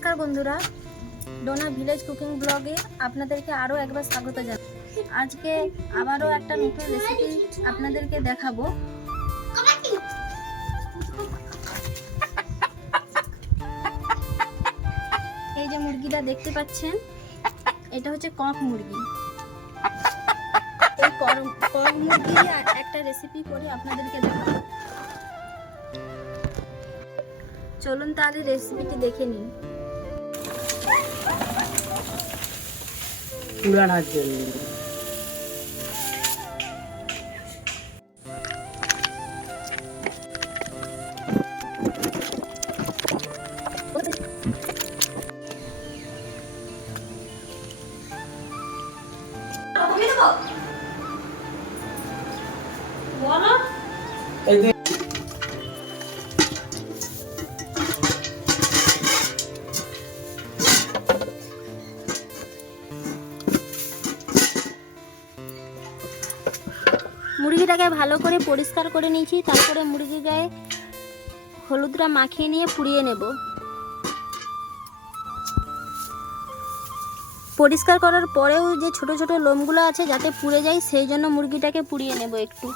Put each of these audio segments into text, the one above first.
নমস্কার বন্ধুরা, Dona village cooking ব্লগে আপনাদেরকে আরও একবার স্বাগত জানাই। আজকে আবারও একটা নতুন রেসিপি আপনাদেরকে দেখাবো। এই যে মুরগিটা দেখতে পাচ্ছেন, এটা হচ্ছে কক মুরগি। এই কক মুরগির একটা রেসিপি করে আপনাদেরকে দেখাবো। চলুন তাহলে রেসিপিটি দেখে নিন। পুরানোর জন্য মুরগিটাকে ভালো করে পরিষ্কার করে নিয়েছি, তারপরে মুরগির গায়ে হলুদটা মাখিয়ে নিয়ে পুড়িয়ে নেব। পরিষ্কার করার পরেও যে ছোট ছোট লোমগুলো আছে যাতে পুড়ে যায়, সেই জন্য মুরগিটাকে পুড়িয়ে নেব একটু।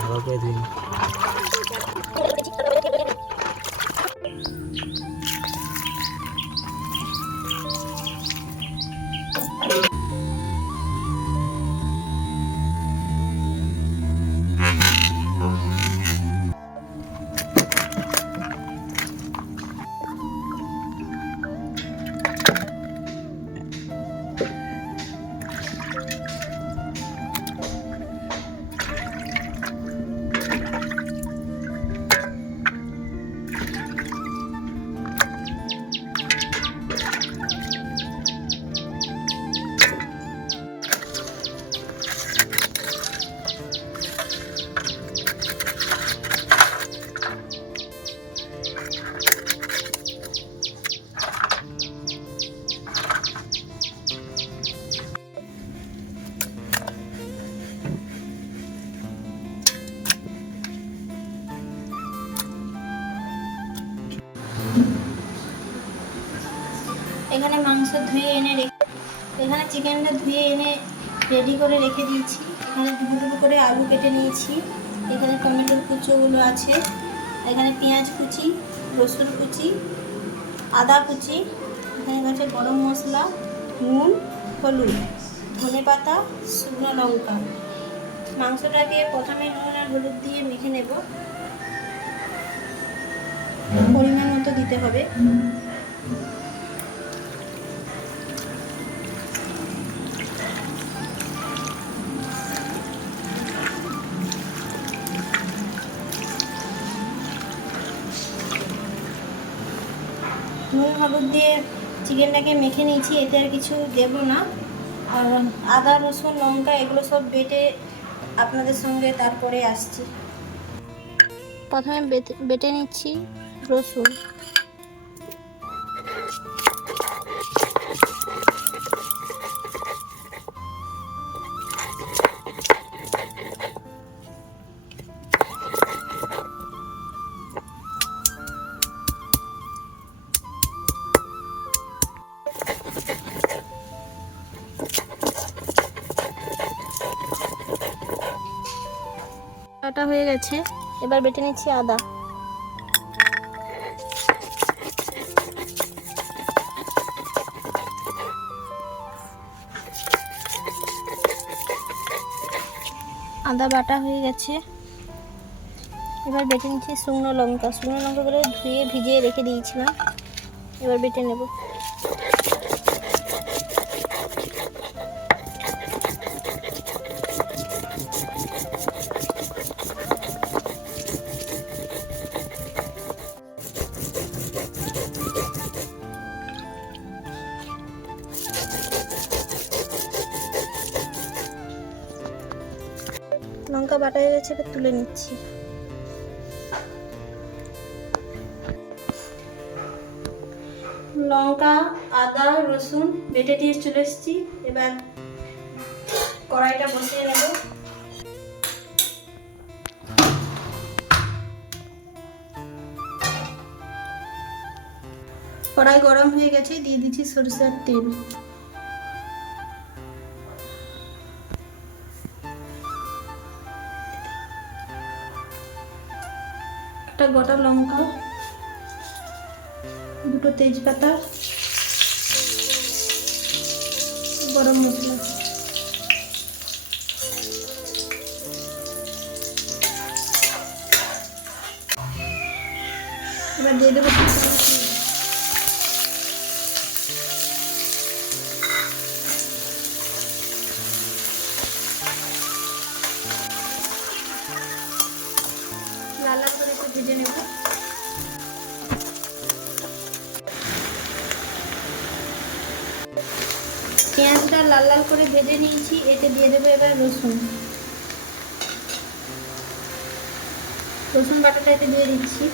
ভালো করে দিন। এখানে মাংস ধুয়ে এনে এখানে চিকেনটা ধুয়ে এনে রেডি করে রেখে দিয়েছি। এখানে ডুবো ডুবো করে আলু কেটে নিয়েছি। এখানে টমেটোর কুচোগুলো আছে। এখানে পেঁয়াজ কুচি, রসুন কুচি, আদা কুচি, এখানে আছে গরম মশলা, নুন, হলুদ, ধনে পাতা, শুকনো লঙ্কা। মাংসটাকে প্রথমে নুন আর হলুদ দিয়ে মেখে নেব। পরিমাণ মতো দিতে হবে। নুন হলুদ দিয়ে চিকেনটাকে মেখে নিয়েছি, এতে আর কিছু দেব না। আর আদা রসুন লঙ্কা এগুলো সব বেটে আপনাদের সঙ্গে তারপরে আসছি। প্রথমে বেটে নিচ্ছি রসুন। বাটা হয়ে গেছে, এবার বেটে নিচ্ছি আদা। আদা বাটা হয়ে গেছে, এবার বেটে নিচ্ছি শুকনো লঙ্কা। শুকনো লঙ্কাগুলো ধুয়ে ভিজিয়ে রেখে দিয়েছিলাম, এবার বেটে নেব। লঙ্কা বাটা হয়ে গেছে, এবার তুলে নিচ্ছি। লঙ্কা, আদা, রসুন বেটে দিয়ে চলে এসেছি। এবার কড়াইটা বসিয়ে নেব। কড়াই গরম হয়ে গেছে, দিয়ে দিচ্ছি সরিষার তেল। একটা গোটা লঙ্কা, দুটো তেজপাতা, গরম মশলা। এবার দিয়ে দেবো লাল লাল করে একটু ভেজে নেব। পেঁয়াজটা লাল লাল করে ভেজে নিয়েছি, এতে দিয়ে দেবো এবার রসুন। রসুন বাটাটা এতে দিয়ে দিচ্ছি।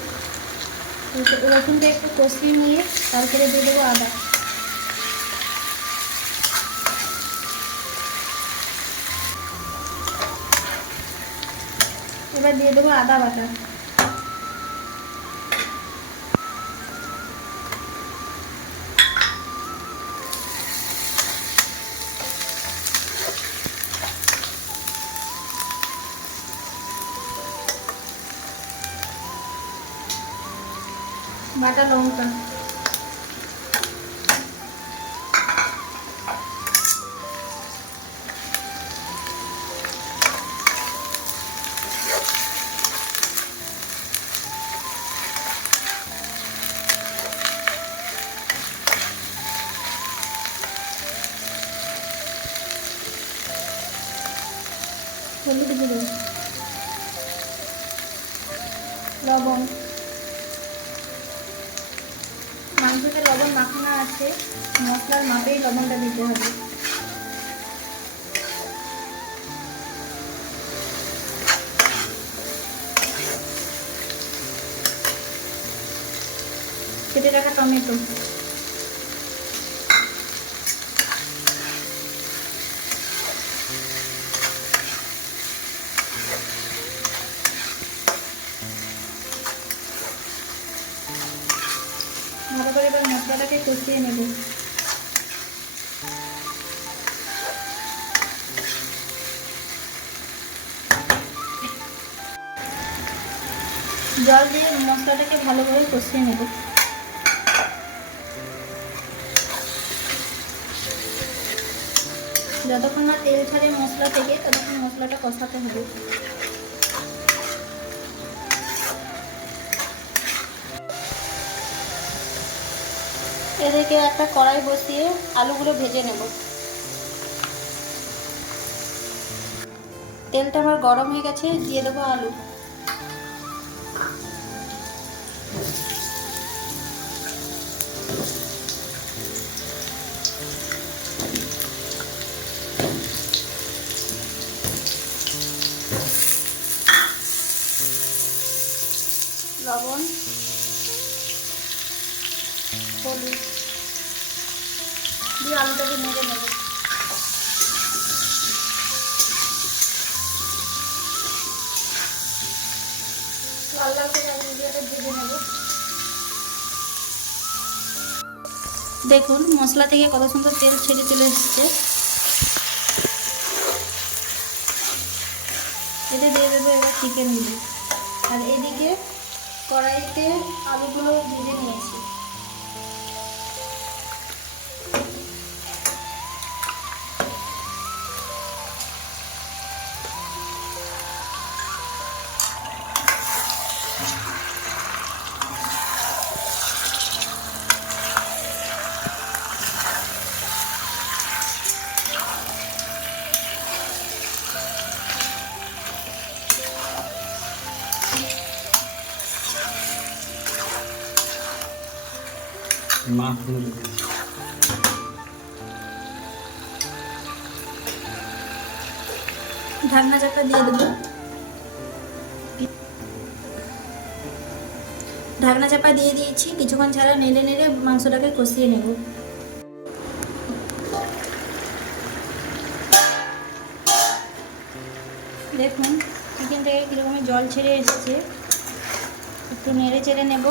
রসুনটা একটু কষিয়ে নিয়ে তারপরে দিয়ে দেবো আদা। এবার দিয়ে দেবো আদা বাটা। বাটা লঙ্কা, হলুদ গুঁড়ো, লবণ। মাংসতে লবণ মাখানো আছে, মশলার মাপেই লবণটা দিতে হবে। কেটে রাখা টমেটো, ভালো করে এবার মশলাটাকে কষিয়ে নেব। জল দিয়ে মশলাটাকে ভালোভাবে কষিয়ে নেব। যতক্ষণ না তেল ছাড়ে মশলা থেকে ততক্ষণ মশলাটা কষাতে হবে। এদিকে একটা কড়াই বসিয়ে আলুগুলো ভেজে নেব। তেলটা আমার গরম হয়ে গেছে, দিয়ে দেবো আলু। লবণ, হলুদ দিয়ে আলুটাকে নেড়ে নেব। লাল লাল করে আলু দিয়ে ভেজে নেব। দেখুন মশলা থেকে কত সুন্দর তেল ছেড়ে চলে এসেছে। এতে দিয়ে দেবো এবার চিকেনগুলো। আর এদিকে কড়াইতে আলুগুলো ভেজে নিয়েছি। ঢাকনা চাপা দিয়ে দেবো। ঢাকনা চাপা দিয়ে দিয়েছি, কিছুক্ষণ ছাড়া নেড়ে নেড়ে মাংসটাকে কষিয়ে নেব। দেখুন চিকেন থেকে কীরকম জল ছেড়ে এসেছে, একটু নেড়ে চেড়ে নেব।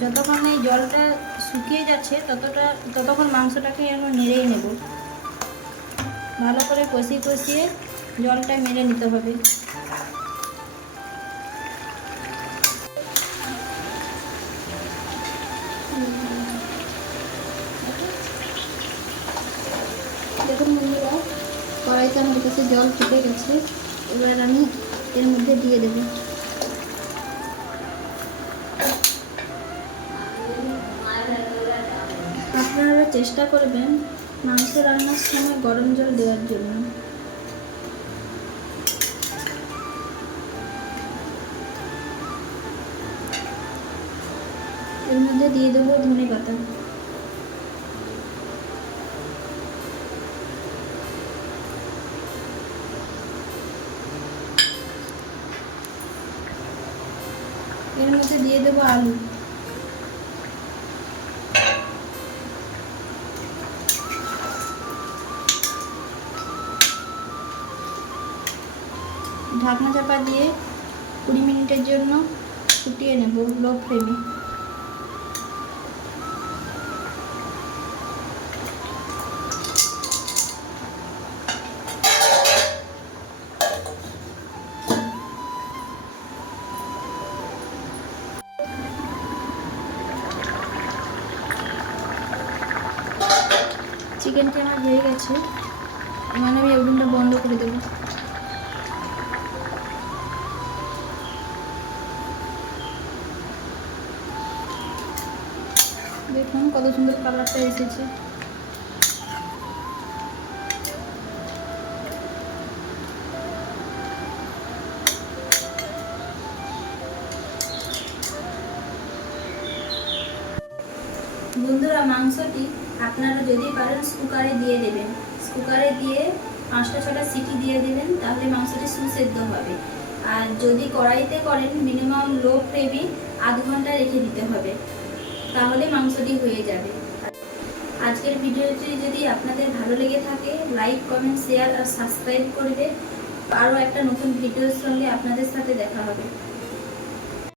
যতক্ষণ এই জলটা শুকিয়ে যাচ্ছে ততক্ষণ মাংসটাকে আমরা নেড়েই নেব। ভালো করে কষিয়ে কষিয়ে জলটা মেরে নিতে হবে। দেখুন বন্ধুরা, কড়াইতে আমার কাছে জল ফুটে গেছে। এবার আমি এর মধ্যে দিয়ে দেব। আপনারা চেষ্টা করবেন মাংস রান্নার সময় গরম জল দেওয়ার জন্য। এর মধ্যে দিয়ে দেবো ধনে পাতা। এর মধ্যে দিয়ে দেবো আলু। ঢাকনা চাপা দিয়ে 20 মিনিটের জন্য ফুটিয়ে নেব লো ফ্লেমে। চিকেনটা আমার হয়ে গেছে, মানে আমি ওভেনটা বন্ধ করে দেবো। দেখুন কত সুন্দর কালারটা এসেছে। বন্ধুরা, মাংসটি আপনারা যদি পারেন কুকারে দিয়ে দেবেন। কুকারে দিয়ে 5টা-6টা সিটি দিয়ে দেবেন, তাহলে মাংসটি সুসেদ্ধ হবে। আর যদি কড়াইতে করেন মিনিমাম লো ফ্লেমে আধ ঘন্টা রেখে দিতে হবে, তাহলে মাংসটি হয়ে যাবে। আজকের ভিডিওটি যদি আপনাদের ভালো লেগে থাকে, লাইক, কমেন্ট, শেয়ার আর সাবস্ক্রাইব করবে। আরও একটা নতুন ভিডিওর সঙ্গে আপনাদের সাথে দেখা হবে।